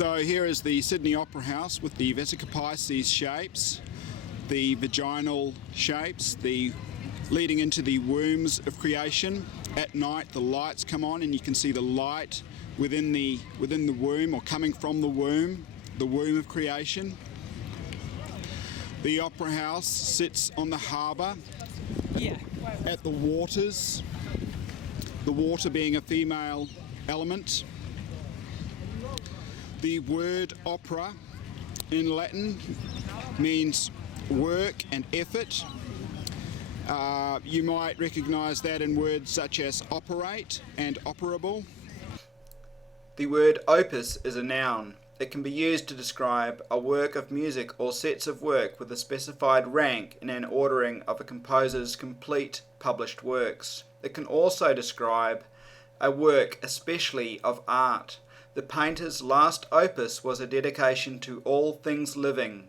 So here is the Sydney Opera House with the Vesica piscis shapes, the vaginal shapes, the leading into the wombs of creation. At night the lights come on and you can see the light within the womb, or coming from the womb of creation. The Opera House sits on the harbour at the waters, the water being a female element. The word opera in Latin means work and effort. You might recognise that in words such as operate and operable. The word opus is a noun. It can be used to describe a work of music or sets of work with a specified rank in an ordering of a composer's complete published works. It can also describe a work especially of art. The painter's last opus was a dedication to all things living,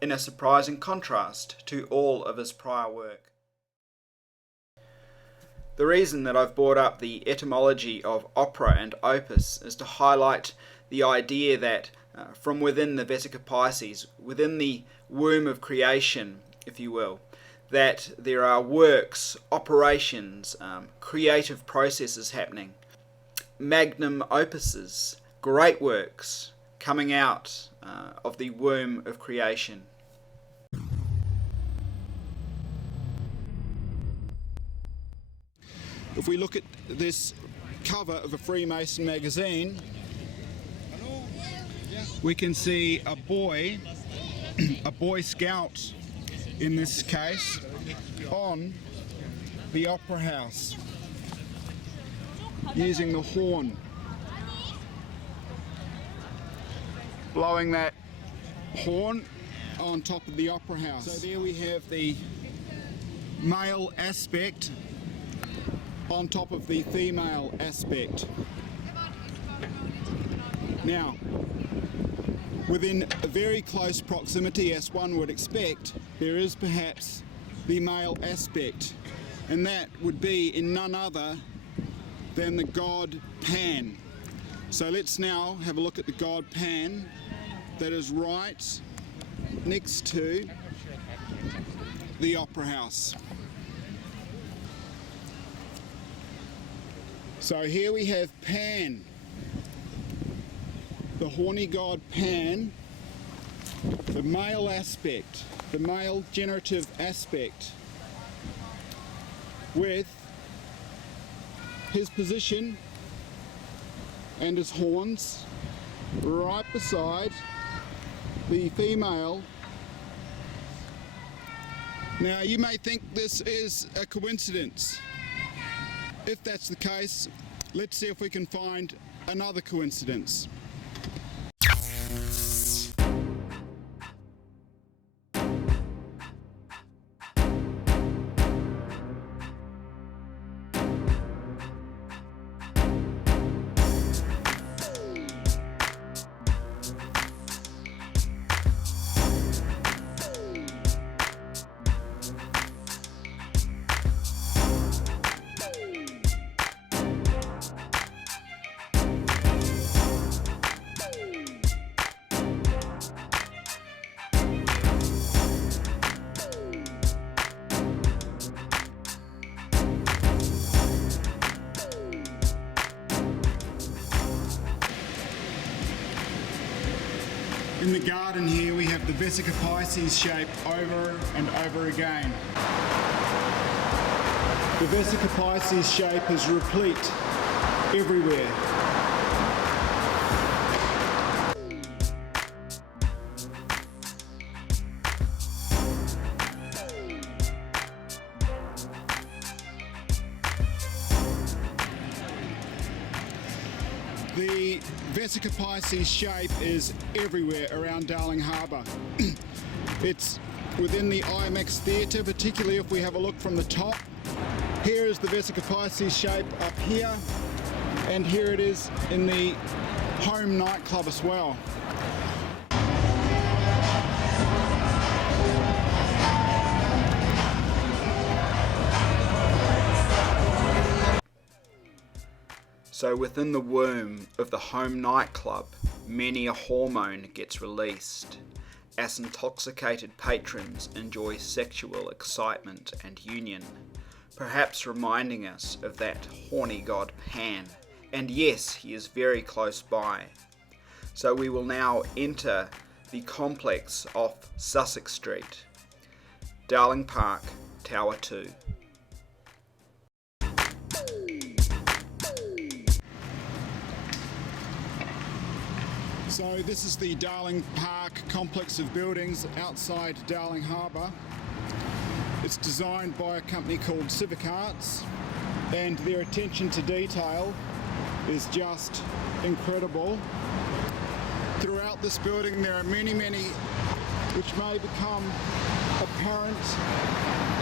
in a surprising contrast to all of his prior work. The reason that I've brought up the etymology of opera and opus is to highlight the idea that from within the Vesica piscis, within the womb of creation, if you will, that there are works, operations, creative processes happening, magnum opuses, great works coming out of the womb of creation. If we look at this cover of a Freemason magazine, we can see a boy, a Boy Scout in this case, on the Opera House, using the horn, blowing that horn on top of the Opera House. So there we have the male aspect on top of the female aspect. Now, within a very close proximity, as one would expect, there is perhaps the male aspect, and that would be in none other than the god Pan. So let's now have a look at the god Pan that is right next to the Opera House. So here we have Pan, the horny god Pan, the male aspect, the male generative aspect, with his position and his horns right beside the female. Now you may think this is a coincidence. If that's the case, let's see if we can find another coincidence. In the garden here we have the Vesica piscis shape over and over again. The Vesica piscis shape is replete everywhere. The Vesica piscis shape is everywhere around Darling Harbour. It's within the IMAX theatre, particularly if we have a look from the top. Here is the Vesica piscis shape up here, and here it is in the home nightclub as well. So within the womb of the home nightclub, many a hormone gets released as intoxicated patrons enjoy sexual excitement and union, perhaps reminding us of that horny god Pan. And yes, he is very close by. So we will now enter the complex off Sussex Street, Darling Park, Tower 2. So this is the Darling Park complex of buildings outside Darling Harbour. It's designed by a company called Civic Arts, and their attention to detail is just incredible. Throughout this building there are many which may become apparent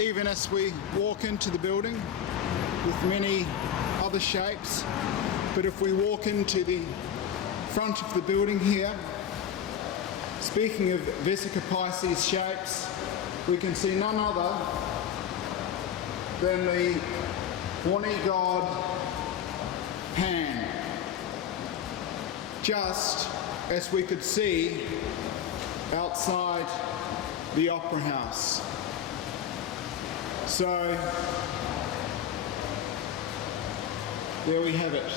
even as we walk into the building, with many other shapes. But if we walk into the front of the building here, speaking of Vesica piscis shapes, we can see none other than the horny god Pan, just as we could see outside the Opera House. So there we have it.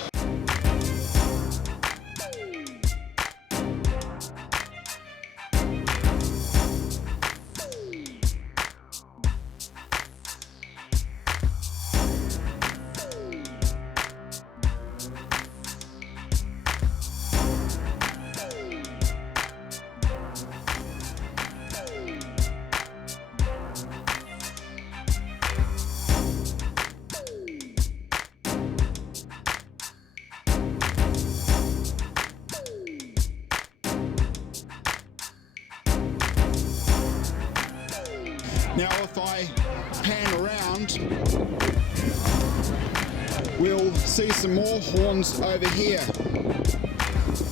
Now if I pan around, we'll see some more horns over here,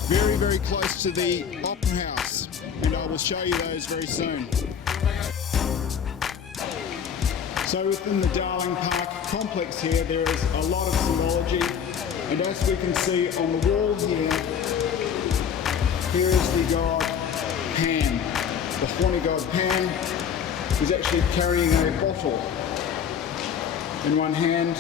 very close to the Opera House, and I will show you those very soon. So within the Darling Park complex here, there is a lot of symbology, and as we can see on the wall here, here is the god Pan, the horny god Pan. He's actually carrying a bottle in one hand.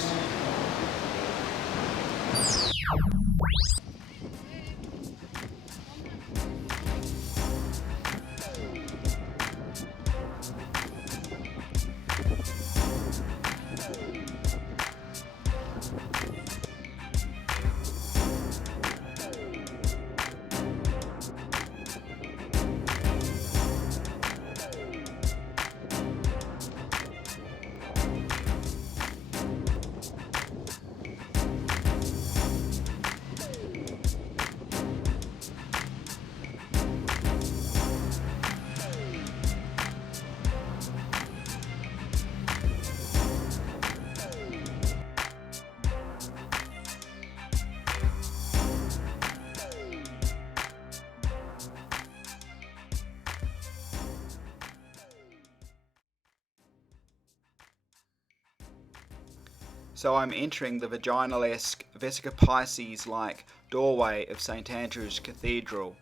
So I'm entering the vaginal-esque Vesica Pisces-like doorway of St Andrew's Cathedral.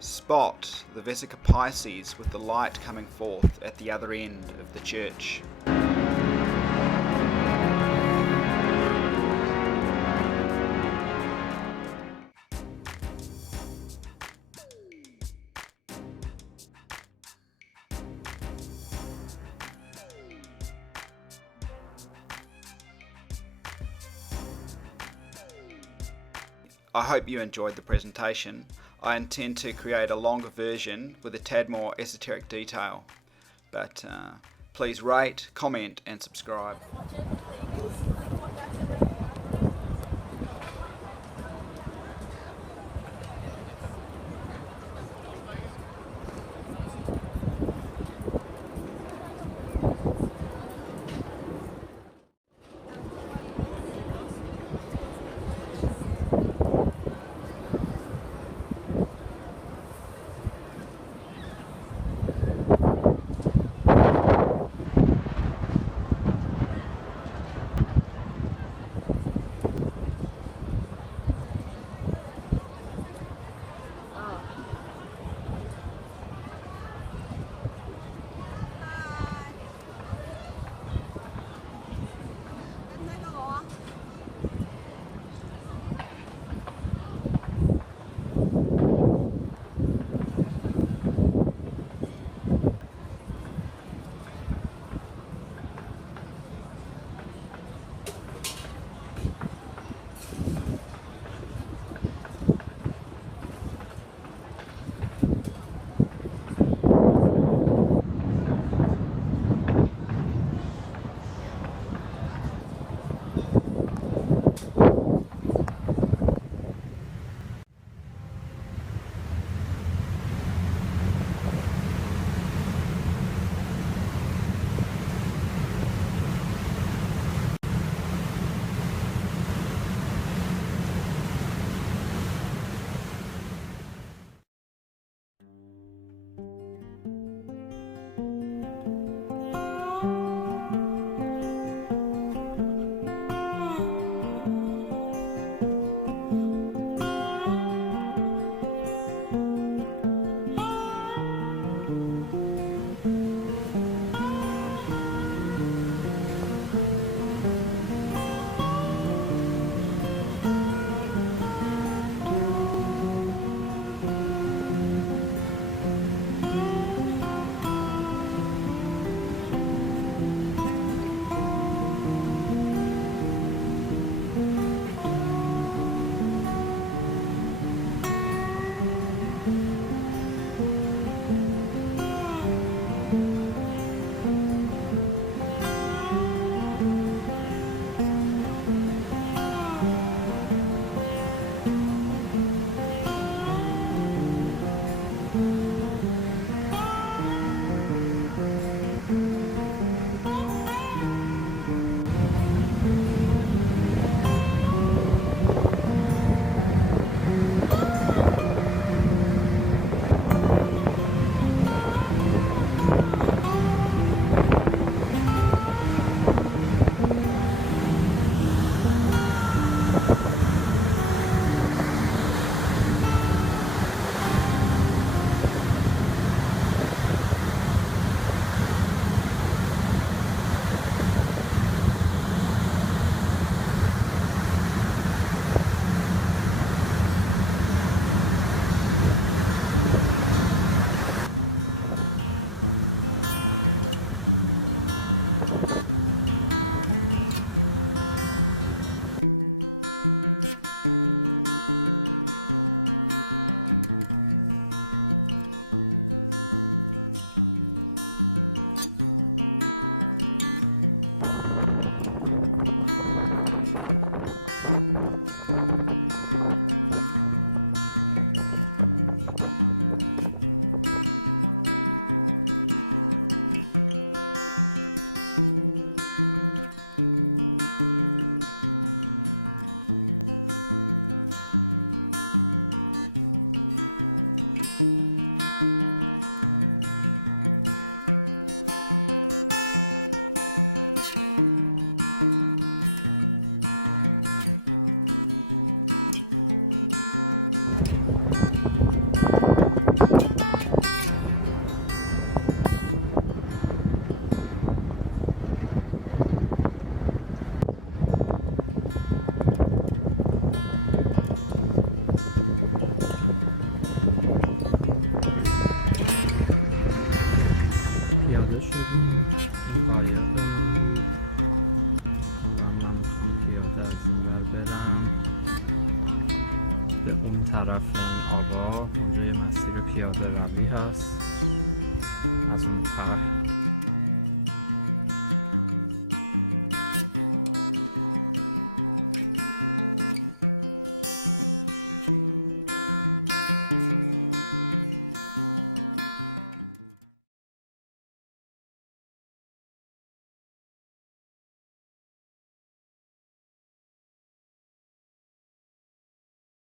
Spot the Vesica Pisces with the light coming forth at the other end of the church. I hope you enjoyed the presentation. I intend to create a longer version with a tad more esoteric detail, but please rate, comment and subscribe.